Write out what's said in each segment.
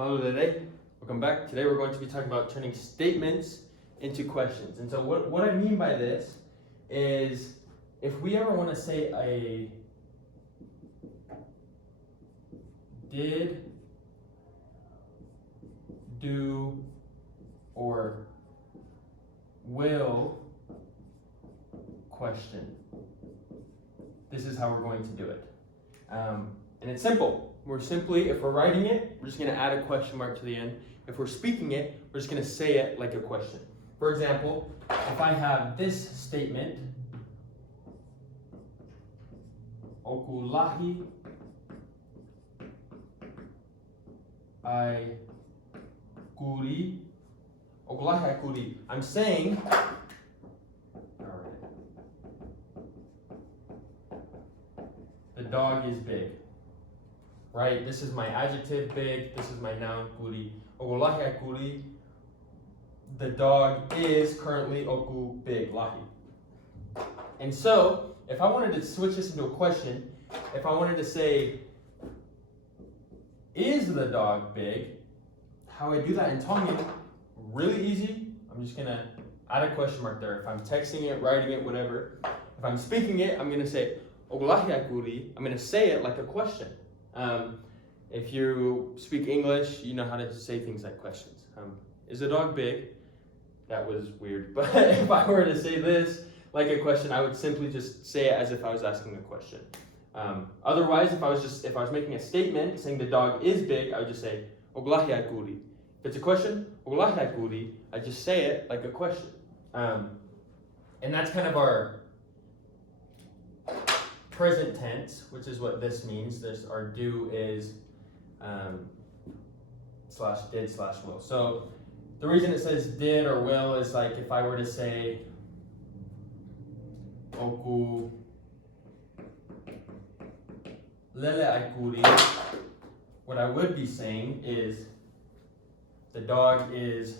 Malulere. Welcome back. Today we're going to be talking about turning statements into questions. And so what I mean by this is if we ever want to say a did, do, or will question, this is how we're going to do it. And it's simple. We're simply, if we're writing it, we're just going to add a question mark to the end. If we're speaking it, we're just going to say it like a question. For example, if I have this statement, Okulahi ai kuri. Okulahi ai kuri. I'm saying, the dog is big. Right? This is my adjective, big. This is my noun, kuri. Okulahi ai kuri. The dog is currently oku big, lahi. And so, if I wanted to switch this into a question, if I wanted to say, is the dog big? How I do that in Tongan, really easy. I'm just gonna add a question mark there. If I'm texting it, writing it, whatever. If I'm speaking it, I'm gonna say, Okulahi ai kuri. I'm gonna say it like a question. If you speak English, you know how to say things like questions. Is the dog big? That was weird, but if I were to say this like a question, I would simply just say it as if I was asking a question. Otherwise, if I was making a statement saying the dog is big, I would just say Okulahi ai kuri. If it's a question, Okulahi ai kuri, I just say it like a question. And that's kind of our present tense, which is what this means. Our do is slash did slash will. So the reason it says did or will is like if I were to say oku lele ai kuri, what I would be saying is the dog is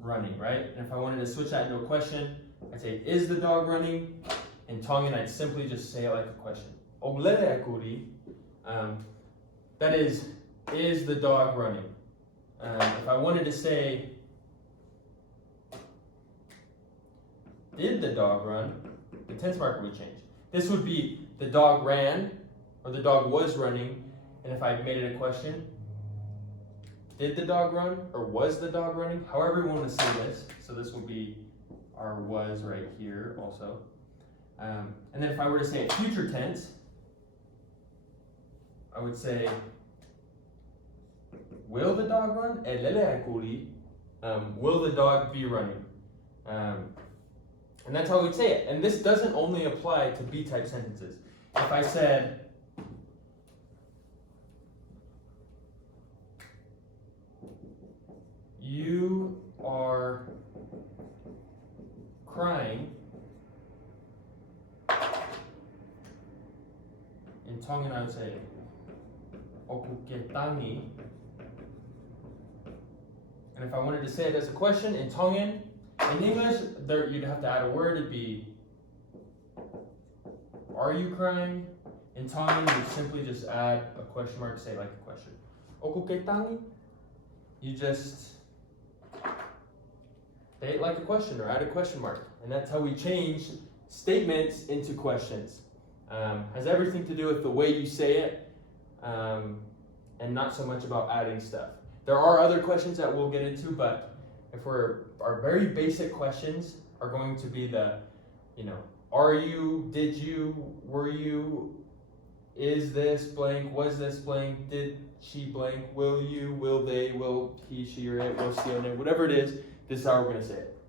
running, right? And if I wanted to switch that into a question, I'd say, is the dog running? In Tongan, I'd simply just say it like a question. Oglele ai kuri, that is the dog running? If I wanted to say, did the dog run? The tense marker would change. This would be the dog ran, or the dog was running, and if I made it a question, did the dog run, or was the dog running? However you want to say this. So this will be our was right here also. And then if I were to say it future tense, I would say, will the dog run? Elele ai kuri. Will the dog be running? And that's how we'd say it. And this doesn't only apply to be-type sentences. If I said, you are crying, in Tongan I would say, oku ketangi. And if I wanted to say it as a question in Tongan, in English, you'd have to add a word. It'd be, are you crying? In Tongan, you'd simply just add a question mark to say like a question. Oku ketangi? You just say it like a question or add a question mark. And that's how we change statements into questions. Has everything to do with the way you say it, and not so much about adding stuff. There are other questions that we'll get into, but our very basic questions are going to be the, are you, did you, were you, is this blank, was this blank, did she blank, will you, will they, will he, she, or it, will she, or it, whatever it is, this is how we're going to say it.